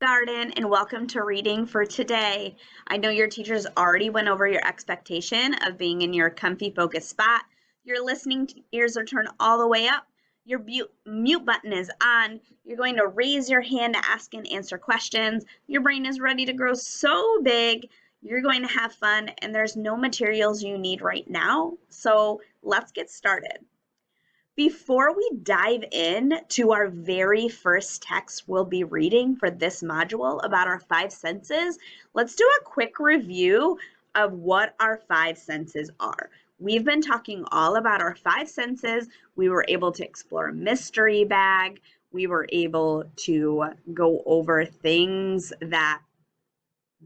Garden, and welcome to reading for today. I know your teachers already went over your expectation of being in your comfy focused spot. Your listening ears are turned all the way up. Your mute button is on. You're going to raise your hand to ask and answer questions. Your brain is ready to grow so big. You're going to have fun, and there's no materials you need right now. So let's get started. Before we dive in to our very first text we'll be reading for this module about our five senses, let's do a quick review of what our five senses are. We've been talking all about our five senses. We were able to explore mystery bag. We were able to go over things that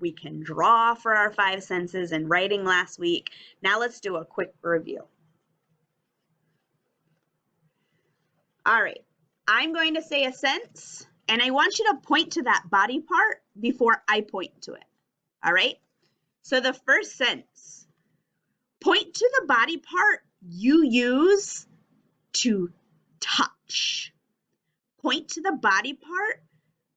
we can draw for our five senses in writing last week. Now let's do a quick review. All right, I'm going to say a sense, and I want you to point to that body part before I point to it. All right, so the first sense, point to the body part you use to touch. Point to the body part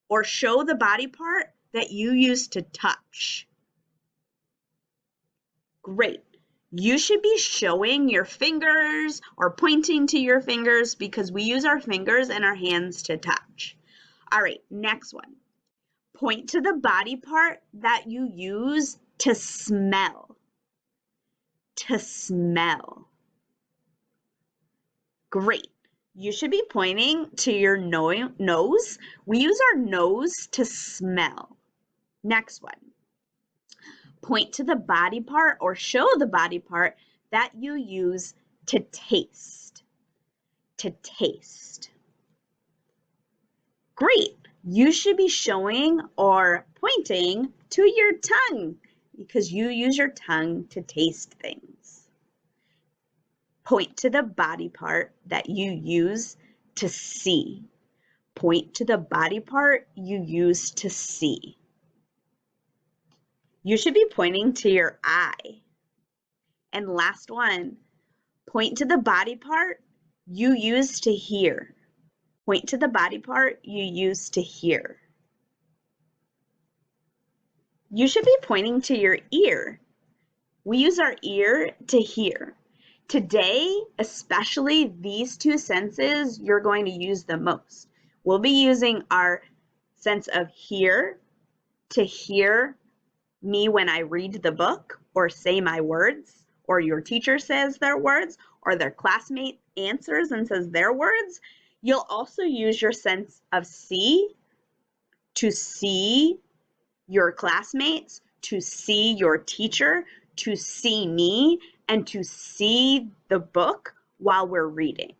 or show the body part that you use to touch. Great. You should be showing your fingers or pointing to your fingers because we use our fingers and our hands to touch. All right, next one. Point to the body part that you use to smell. To smell. Great. You should be pointing to your nose. We use our nose to smell. Next one. Point to the body part or show the body part that you use to taste. To taste. Great. You should be showing or pointing to your tongue because you use your tongue to taste things. Point to the body part that you use to see. Point to the body part you use to see. You should be pointing to your eye. And last one, point to the body part you use to hear. Point to the body part you use to hear. You should be pointing to your ear. We use our ear to hear. Today, especially these two senses, you're going to use the most. We'll be using our sense of hear to hear me when I read the book or say my words, or your teacher says their words, or their classmate answers and says their words. You'll also use your sense of see to see your classmates, to see your teacher, to see me, and to see the book while we're reading.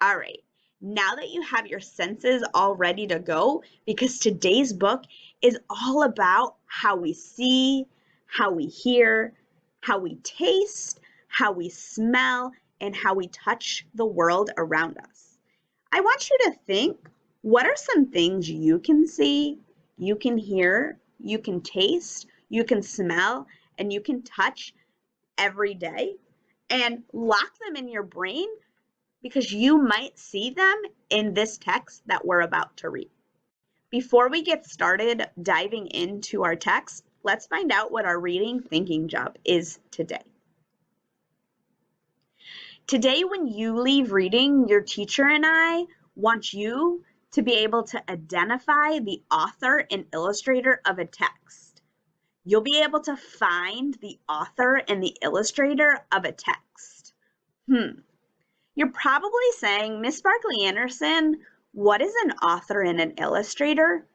All right, now that you have your senses all ready to go, because today's book is all about how we see, how we hear, how we taste, how we smell, and how we touch the world around us. I want you to think, what are some things you can see, you can hear, you can taste, you can smell, and you can touch every day? And lock them in your brain because you might see them in this text that we're about to read. Before we get started diving into our text, let's find out what our reading thinking job is today. Today, when you leave reading, your teacher and I want you to be able to identify the author and illustrator of a text. You'll be able to find the author and the illustrator of a text. You're probably saying, Miss Barkley-Anderson, what is an author and an illustrator?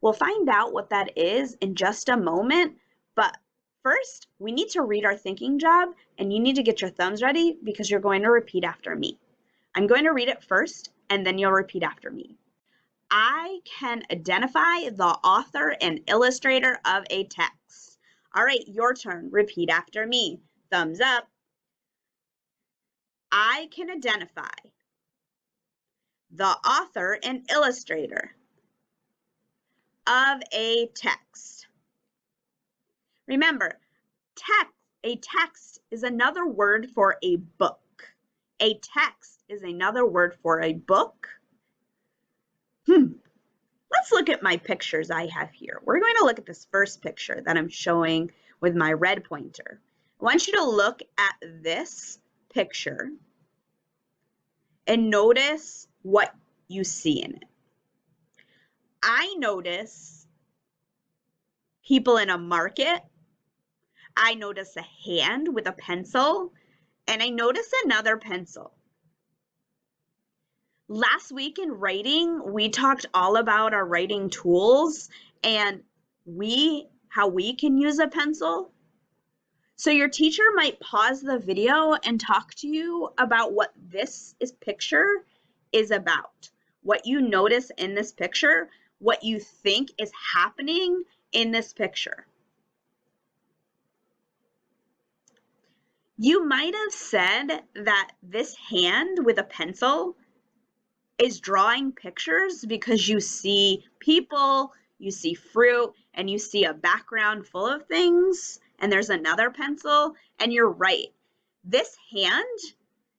We'll find out what that is in just a moment, but first, we need to read our thinking job, and you need to get your thumbs ready because you're going to repeat after me. I'm going to read it first, and then you'll repeat after me. I can identify the author and illustrator of a text. All right, your turn. Repeat after me. Thumbs up. I can identify the author and illustrator of a text. Remember, a text is another word for a book. A text is another word for a book. Let's let's look at my pictures I have here. We're going to look at this first picture that I'm showing with my red pointer. I want you to look at this picture and notice what you see in it. I notice people in a market. I notice a hand with a pencil, and I notice another pencil. Last week in writing, we talked all about our writing tools and how we can use a pencil. So your teacher might pause the video and talk to you about what this picture is about, what you notice in this picture, what you think is happening in this picture. You might have said that this hand with a pencil is drawing pictures because you see people, you see fruit, and you see a background full of things, and there's another pencil, and you're right. This hand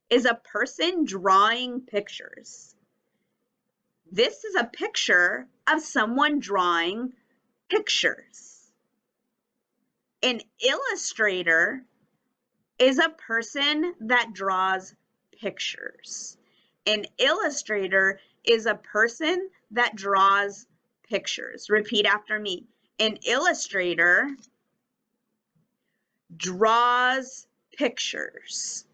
is a person drawing pictures. This is a picture of someone drawing pictures. An illustrator is a person that draws pictures. An illustrator is a person that draws pictures. Repeat after me. An illustrator draws pictures.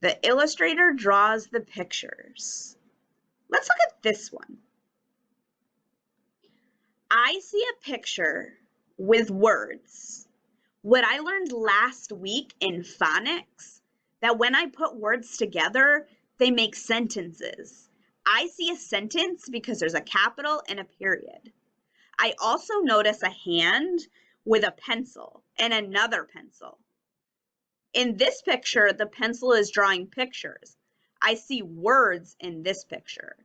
The illustrator draws the pictures. Let's look at this one. I see a picture with words. What I learned last week in phonics, that when I put words together, they make sentences. I see a sentence because there's a capital and a period. I also notice a hand with a pencil and another pencil. In this picture, the pencil is drawing pictures. I see words in this picture.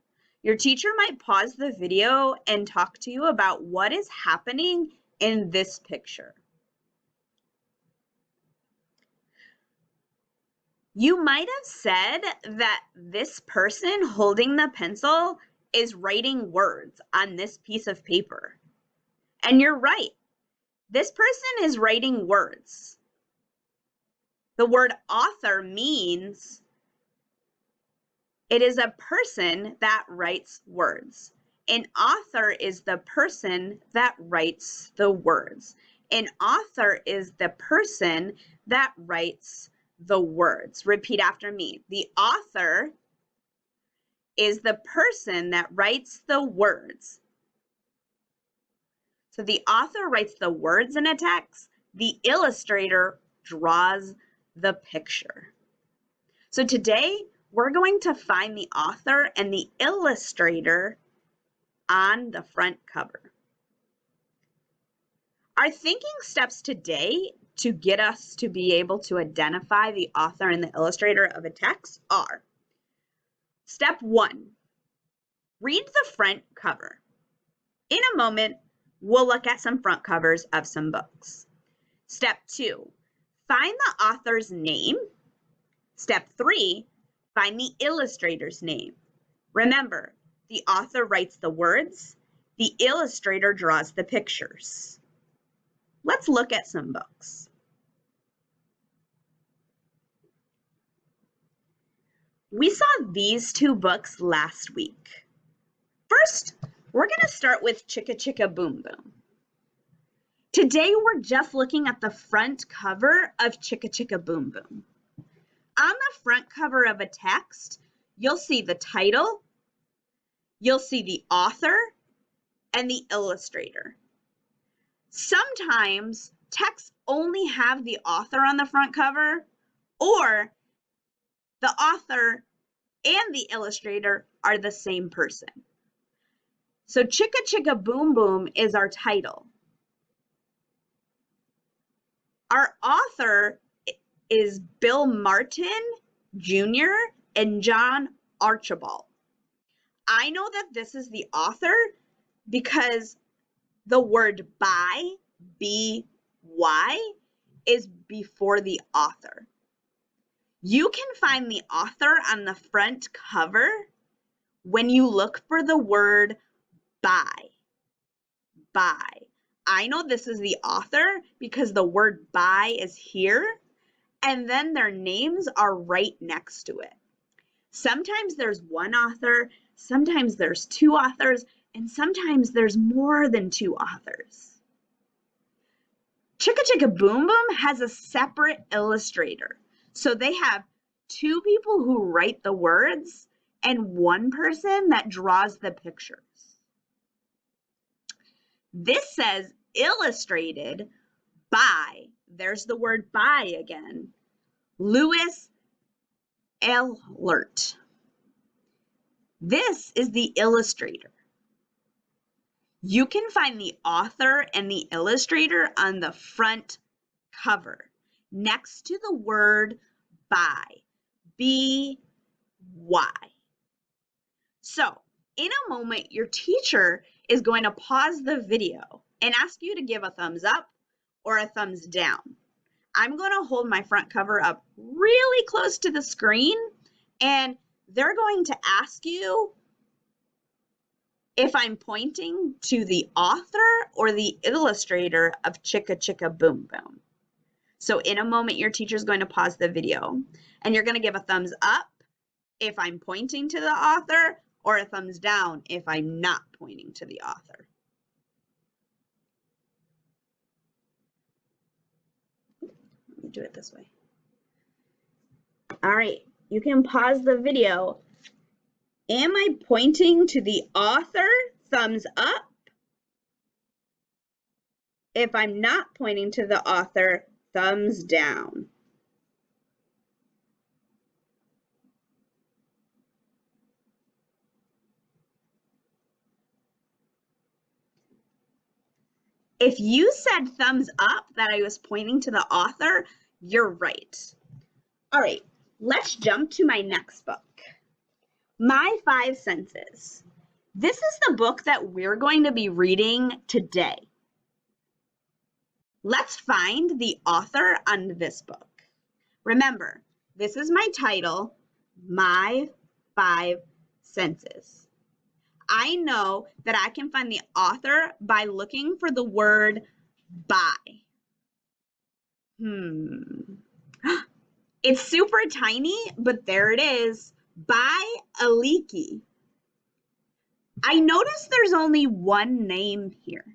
Your teacher might pause the video and talk to you about what is happening in this picture. You might have said that this person holding the pencil is writing words on this piece of paper. And you're right. This person is writing words. The word author means it is a person that writes words. An author is the person that writes the words. An author is the person that writes the words. Repeat after me. The author is the person that writes the words. So the author writes the words in a text. The illustrator draws the picture. So today we're going to find the author and the illustrator on the front cover. Our thinking steps today to get us to be able to identify the author and the illustrator of a text are: step 1, read the front cover. In a moment, we'll look at some front covers of some books. Step 2, find the author's name. Step 3, find the illustrator's name. Remember, the author writes the words, the illustrator draws the pictures. Let's look at some books. We saw these two books last week. First, we're going to start with Chicka Chicka Boom Boom. Today, we're just looking at the front cover of Chicka Chicka Boom Boom. On the front cover of a text, you'll see the title, you'll see the author, and the illustrator. Sometimes texts only have the author on the front cover, or the author and the illustrator are the same person. So Chicka Chicka Boom Boom is our title. Our author is Bill Martin Jr. and John Archibald. I know that this is the author because the word by, B-Y, is before the author. You can find the author on the front cover when you look for the word by. I know this is the author because the word by is here, and then their names are right next to it. Sometimes there's one author, sometimes there's two authors, and sometimes there's more than two authors. Chicka Chicka Boom Boom has a separate illustrator. So they have two people who write the words and one person that draws the pictures. This says illustrated by, there's the word by again, Louis Ehlert. This is the illustrator. You can find the author and the illustrator on the front cover next to the word by, B-Y. So, in a moment, your teacher is going to pause the video and ask you to give a thumbs up or a thumbs down. I'm going to hold my front cover up really close to the screen, and they're going to ask you if I'm pointing to the author or the illustrator of Chicka Chicka Boom Boom. So in a moment, your teacher's going to pause the video, and you're going to give a thumbs up if I'm pointing to the author, or a thumbs down if I'm not pointing to the author. Let me do it this way. All right, you can pause the video. Am I pointing to the author? Thumbs up. If I'm not pointing to the author, thumbs down. If you said thumbs up that I was pointing to the author, you're right. All right, let's jump to my next book, My 5 Senses. This is the book that we're going to be reading today. Let's find the author on this book. Remember, this is my title, My 5 Senses. I know that I can find the author by looking for the word by. It's super tiny, but there it is. By Aliki. I notice there's only one name here,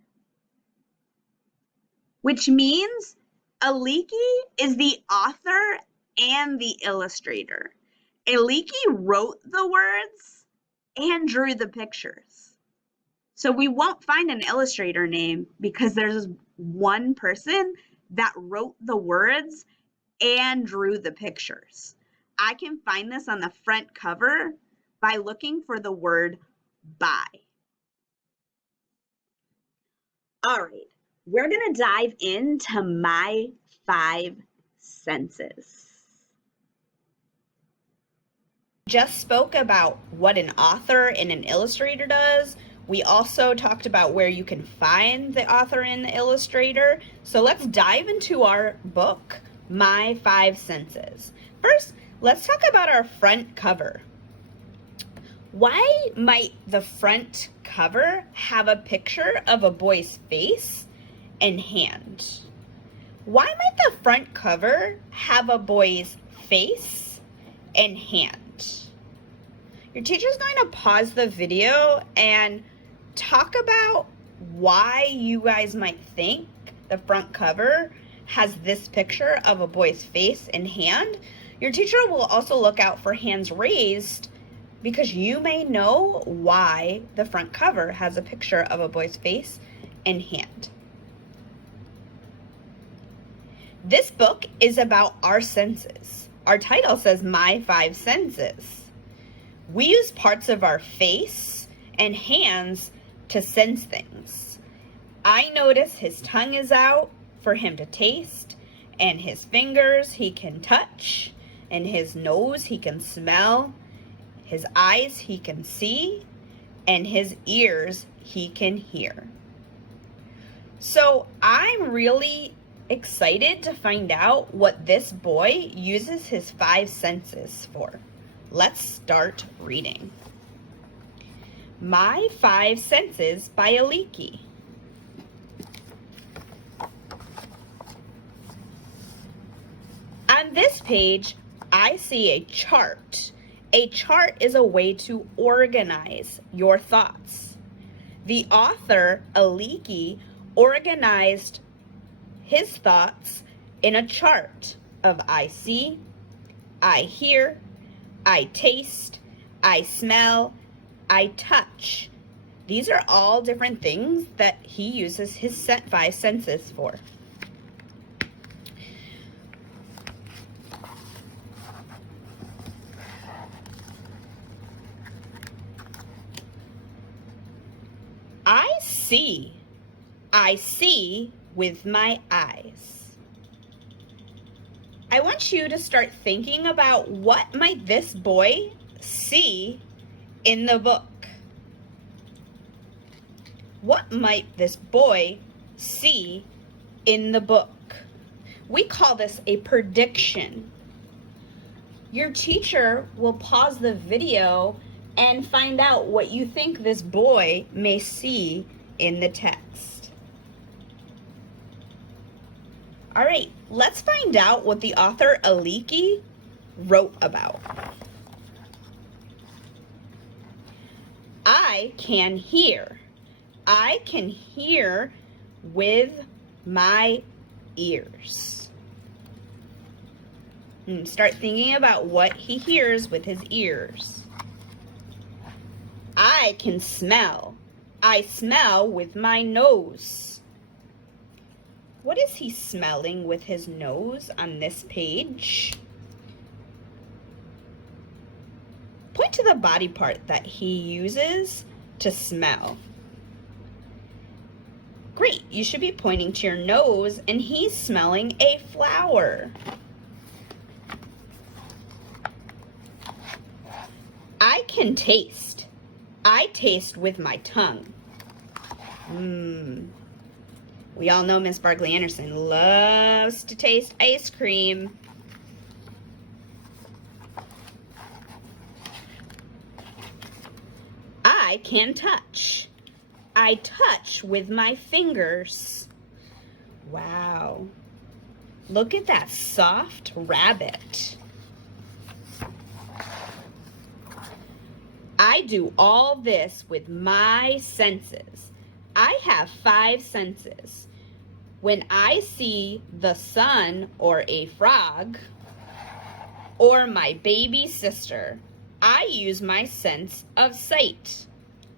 which means Aliki is the author and the illustrator. Aliki wrote the words and drew the pictures. So we won't find an illustrator name because there's one person that wrote the words and drew the pictures. I can find this on the front cover by looking for the word by. All right, we're going to dive into My 5 Senses. Just spoke about what an author and an illustrator does. We also talked about where you can find the author and the illustrator. So let's dive into our book, My 5 Senses. First, let's talk about our front cover. Why might the front cover have a picture of a boy's face and hand? Why might the front cover have a boy's face and hand? Your teacher's going to pause the video and talk about why you guys might think the front cover has this picture of a boy's face and hand. Your teacher will also look out for hands raised because you may know why the front cover has a picture of a boy's face and hand. This book is about our senses. Our title says My 5 Senses. We use parts of our face and hands to sense things. I notice his tongue is out for him to taste, and his fingers he can touch, and his nose he can smell, his eyes he can see, and his ears he can hear. So I'm really excited to find out what this boy uses his 5 senses for. Let's start reading. My Five Senses by Aliki. On this page, I see a chart. A chart is a way to organize your thoughts. The author, Aliki, organized his thoughts in a chart of I see, I hear, I taste, I smell, I touch. These are all different things that he uses his five senses for. I see with my eyes. I want you to start thinking about what might this boy see in the book. What might this boy see in the book? We call this a prediction. Your teacher will pause the video and find out what you think this boy may see in the text. All right, let's find out what the author Aliki wrote about. I can hear. I can hear with my ears. Start thinking about what he hears with his ears. I can smell. I smell with my nose. What is he smelling with his nose on this page? Point to the body part that he uses to smell. Great, you should be pointing to your nose, and he's smelling a flower. I can taste. I taste with my tongue. We all know Miss Barkley-Anderson loves to taste ice cream. I can touch. I touch with my fingers. Wow. Look at that soft rabbit. I do all this with my senses. I have five senses. When I see the sun or a frog or my baby sister, I use my sense of sight.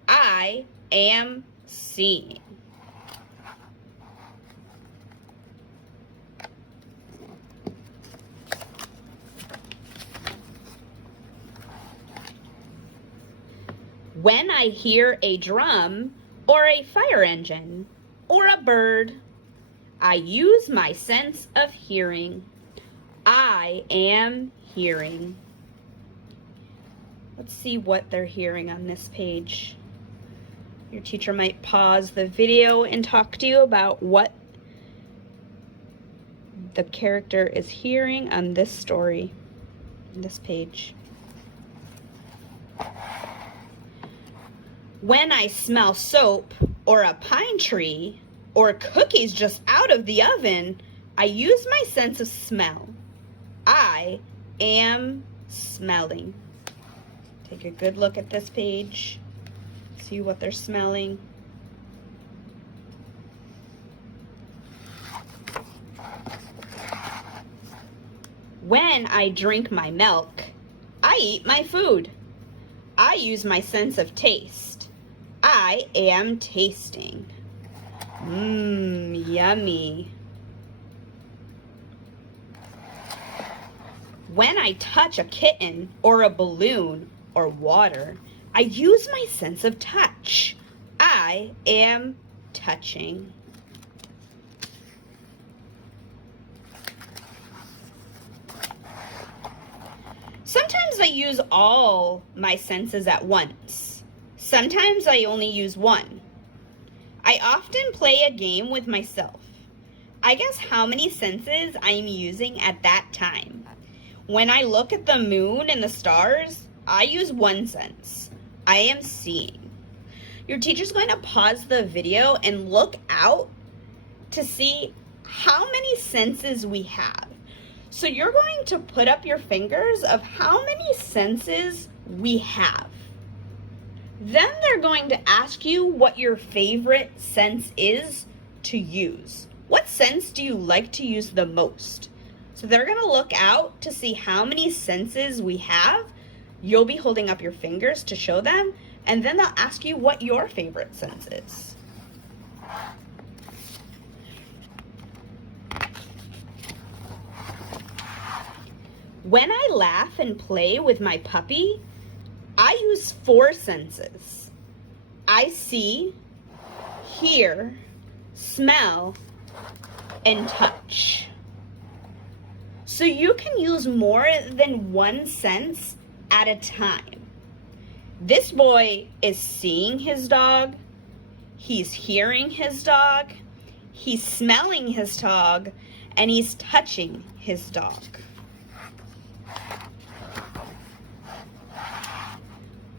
I am seeing. When I hear a drum or a fire engine or a bird, I use my sense of hearing. I am hearing. Let's see what they're hearing on this page. Your teacher might pause the video and talk to you about what the character is hearing on this story, on this page. When I smell soap or a pine tree or cookies just out of the oven, I use my sense of smell. I am smelling. Take a good look at this page. See what they're smelling. When I drink my milk, I eat my food. I use my sense of taste. I am tasting. Yummy. When I touch a kitten or a balloon or water, I use my sense of touch. I am touching. Sometimes I use all my senses at once. Sometimes I only use one. I often play a game with myself. I guess how many senses I'm using at that time. When I look at the moon and the stars, I use one sense. I am seeing. your teacher's going to pause the video and look out to see how many senses we have. So you're going to put up your fingers of how many senses we have. Then they're going to ask you what your favorite sense is to use. What sense do you like to use the most? So they're going to look out to see how many senses we have. You'll be holding up your fingers to show them, and then they'll ask you what your favorite sense is. When I laugh and play with my puppy, I use 4 senses. I see, hear, smell, and touch. So you can use more than one sense at a time. This boy is seeing his dog, he's hearing his dog, he's smelling his dog, and he's touching his dog.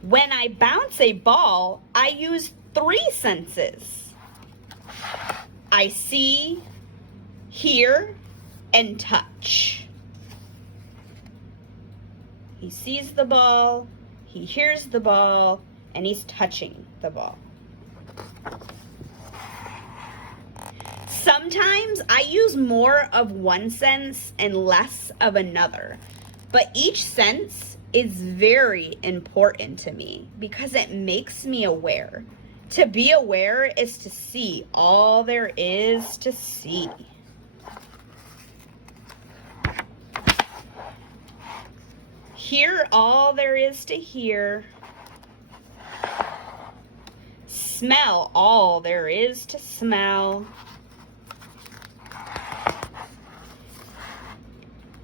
When I bounce a ball, I use 3 senses. I see, hear, and touch. He sees the ball, he hears the ball, and he's touching the ball. Sometimes I use more of one sense and less of another, but each sense is very important to me because it makes me aware. To be aware is to see all there is to see. Hear all there is to hear. Smell all there is to smell.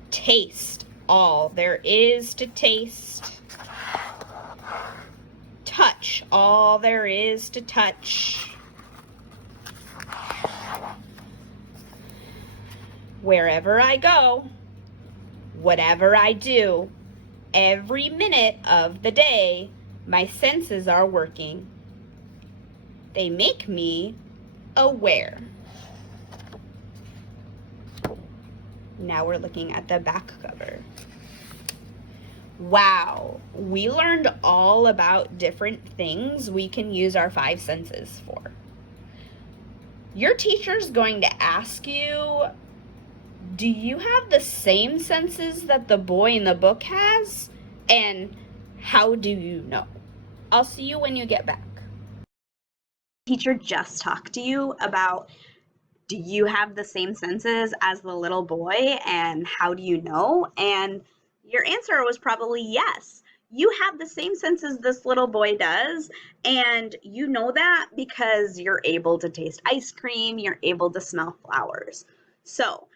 Taste all there is to taste. Touch all there is to touch. Wherever I go, whatever I do, every minute of the day, my senses are working. They make me aware. Now we're looking at the back cover. Wow, we learned all about different things we can use our 5 senses for. Your teacher's going to ask you, do you have the same senses that the boy in the book has? And how do you know? I'll see you when you get back. Teacher just talked to you about, do you have the same senses as the little boy, and how do you know? And your answer was probably yes. You have the same senses this little boy does, and you know that because you're able to taste ice cream, you're able to smell flowers. So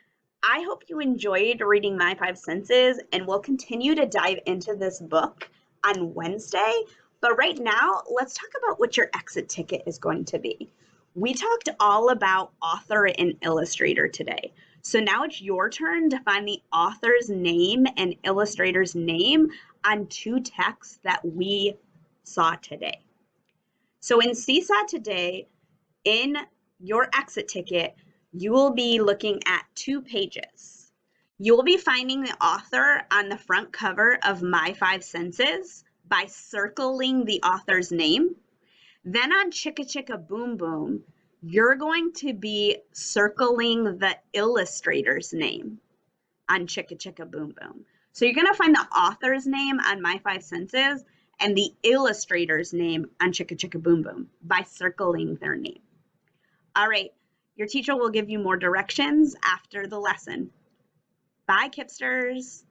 I hope you enjoyed reading My 5 Senses, and we'll continue to dive into this book on Wednesday. But right now, let's talk about what your exit ticket is going to be. We talked all about author and illustrator today. So now it's your turn to find the author's name and illustrator's name on 2 texts that we saw today. So in Seesaw today, in your exit ticket, you will be looking at 2 pages. You will be finding the author on the front cover of My 5 Senses by circling the author's name. Then on Chicka Chicka Boom Boom, you're going to be circling the illustrator's name on Chicka Chicka Boom Boom. So you're going to find the author's name on My 5 Senses and the illustrator's name on Chicka Chicka Boom Boom by circling their name. All right, your teacher will give you more directions after the lesson. Bye, Kipsters.